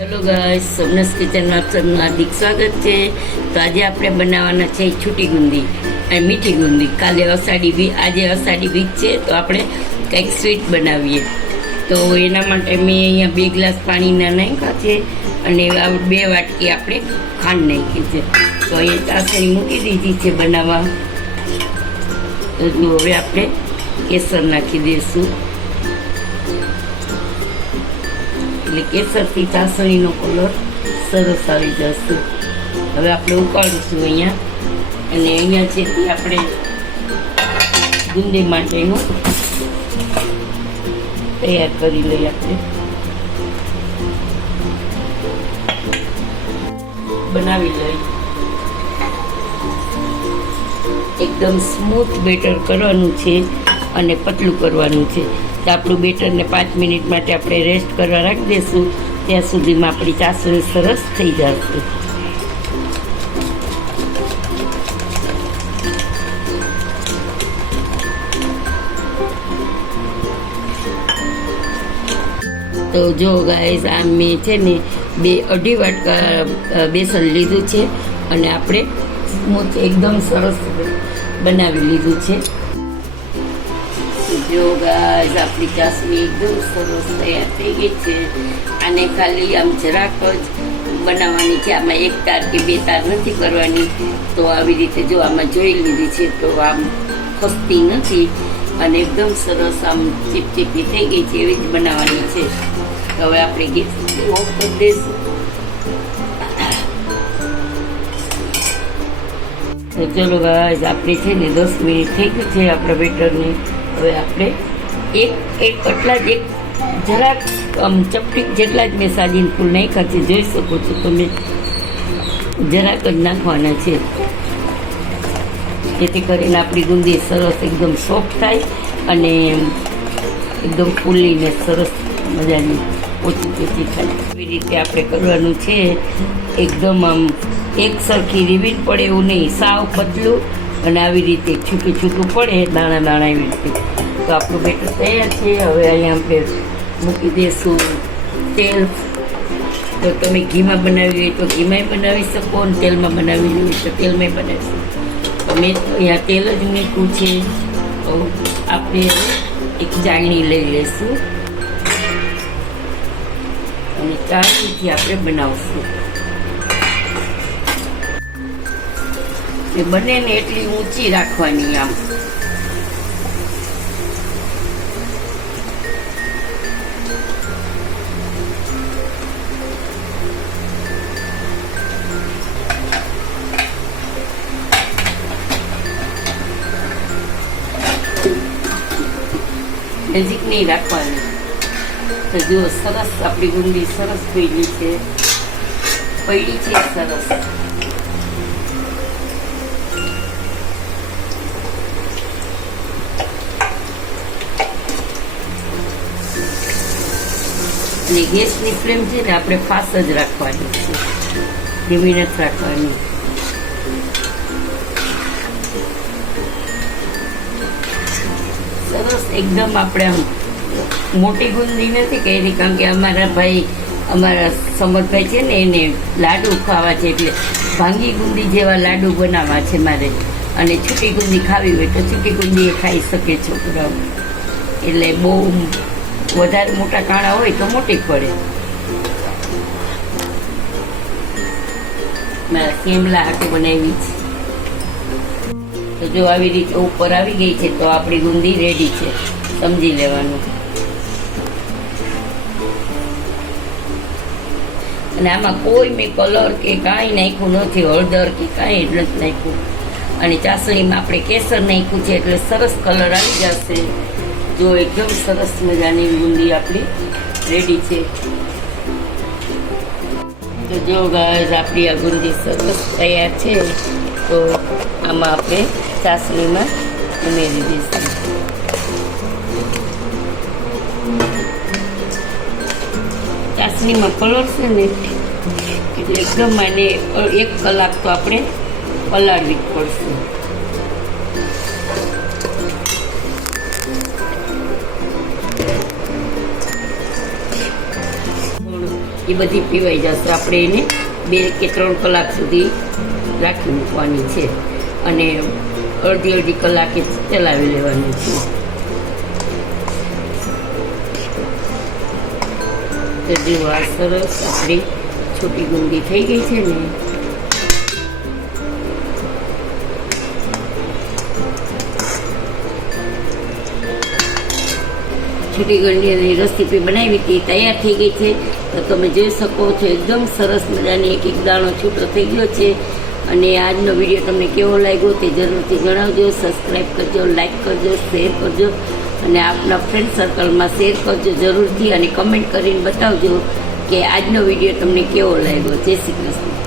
ચલો ગાઈસ, સોમનાથ કિચનમાં આપ સૌનું હાર્દિક સ્વાગત છે. તો આજે આપણે બનાવવાના છે છૂટી ગુંદી અને મીઠી ગુંદી. કાલે અષાઢી બીજ, આજે અષાઢી બીજ છે તો આપણે કંઈક સ્વીટ બનાવીએ. તો એના માટે મેં અહીંયા 2 ગ્લાસ પાણીના નાખ્યા છે અને 2 વાટકી આપણે ખાંડ નાખી છે. તો અહીંયા ચાસણી મૂકી દીધી છે બનાવવા. તો જો હવે આપણે કેસર નાખી દઈશું. એટલે કેસરથી ચાસણીનો કલર સરસ આવી જશે. હવે આપણે ઉકાળીશું અહીંયા. અને અહીંયા છે તે આપણે ગુંદી માટેનું તૈયાર કરી લઈએ. આપણે બનાવી લઈએ. એકદમ સ્મૂથ બેટર કરવાનું છે અને પતલું કરવાનું છે. તો આપણું બેટરને 5 મિનિટ માટે આપણે રેસ્ટ કરવા રાખી દઈશું. ત્યાં સુધીમાં આપણી ચાસણી સરસ થઈ જશે. તો જો ગાઈસ, આ મેં છે ને 2-2.5 વાટકા બેસન લીધું છે અને આપણે સ્મૂથ એકદમ સરસ બનાવી લીધું છે. જો ગાઈસ, આપણી ચાસણી એકદમ સરસ તૈયાર થઈ ગઈ છે. આને ખાલી આમ જરાક જ બનાવવાની છે. આમાં 1 તાર કે 2 તાર નથી કરવાની. તો આવી રીતે જો આમાં જોઈ લીધી છે તો આમ ખસતી નથી અને એકદમ સરસ આમ ચીપચીપી થઈ ગઈ છે. એવી જ બનાવવાની છે. હવે આપણે ગેસ ઓફ કરી દઈશું. તો ચલો ગાઈસ, આપણે છે ને 10 મિનિટ થઈ ગઈ છે આપણા બેટરને. હવે આપણે એક આટલા જ જરાક ચપટી જેટલા જ મેં સાજીન ફૂલ નાખ્યા છે. જોઈ શકો છો તમે, જરાક જ નાખવાના છે જેથી કરીને આપણી ગુંદી સરસ એકદમ સોફ્ટ થાય અને એકદમ ફૂલીને સરસ મજાની ઓછી થાય. એવી રીતે આપણે કરવાનું છે. એકદમ આમ એક સરખી રીબીન પડે એવું નહીં, સાવ પતલું અને આવી રીતે છૂટું છૂટું પડે દાણા દાણા એવી રીતે. તો આપણું બેટર તૈયાર છે. હવે અહીંયા આપણે મૂકી દઈશું તેલ. તો તમે ઘીમાં બનાવી હોય તો ઘીમાંય બનાવી શકો અને તેલમાં બનાવી હોય તો તેલમાં બનાવી શકો. મેં અહીંયા તેલ જ મૂક્યું છે. તો આપણે એક ચાળણી લઈ લઈશું અને ચાળણીથી આપણે બનાવશું. એ બને ને એટલી ઊંચી રાખવાની. આમ નજીક નહીં રાખવાની. તો જો સરસ આપણી ગુંદી સરસ પડી છે સરસ. અને ગેસની ફ્લેમ છે ને આપણે ફાસ્ટ જ રાખવાની છે, ધીમી નથી રાખવાની. સરસ એકદમ આપણે આમ મોટી ગુંદી નથી કરી, કારણ કે અમારા સમરભાઈ છે ને એને લાડુ ખાવા છે, એટલે ભાંગી ગુંદી જેવા લાડુ બનાવવા છે મારે. અને છૂટી ગુંદી ખાવી હોય તો છૂટી ગુંદી એ ખાઈ શકે છોકરાઓ. એટલે બહુ વધારે મોટા કાણા હોય તો મોટી પડે. મારા કેમલા હાથે બનાવી છે. તો જો આવી રીતે ઉપર આવી ગઈ છે તો આપણી ગુંદી રેડી છે, સમજી લેવાનું. અને આમાં કોઈ મેં કલર કે કાંઈ નાખ્યું નથી, હળદર કે કાંઈ જ નથી નાખ્યું. અને ચાસણીમાં આપણે કેસર નાખ્યું છે એટલે સરસ કલર આવી જશે. જો એકદમ સરસ મજાની ગુંદી આપણી રેડી છે. તો જો ગાઈસ, આપણી આ ગુંદી સરસ તૈયાર છે. તો આમાં આપણે ચાસણીમાં ઉમેરી દઈશું. ચાસણીમાં કલર છે ને એટલે એકદમ આને 1 કલાક તો આપણે પલાળવી જ પડશે. એ બધી પીવાઈ જશે. આપણે એને 2 કે 3 કલાક સુધી રાખી મૂકવાની છે અને અડધી કલાકે ચલાવી લેવાની છે. તો જો આ સરસ આપણી છોટી ગુંદી થઈ ગઈ છે ને. છોટી ગુંદીની રેસીપી બનાવી હતી, તૈયાર થઈ ગઈ છે. તો તમે જોઈ શકો છો એકદમ સરસ મજાની એક દાણો છૂટો થઈ ગયો છે. અને આજનો વિડીયો તમને કેવો લાગ્યો તે જરૂરથી જણાવજો. સબસ્ક્રાઈબ કરજો, લાઈક કરજો, શેર કરજો અને આપના ફ્રેન્ડ સર્કલમાં શેર કરજો જરૂરથી. અને કમેન્ટ કરીને બતાવજો કે આજનો વિડીયો તમને કેવો લાગ્યો. જય શ્રી કૃષ્ણ.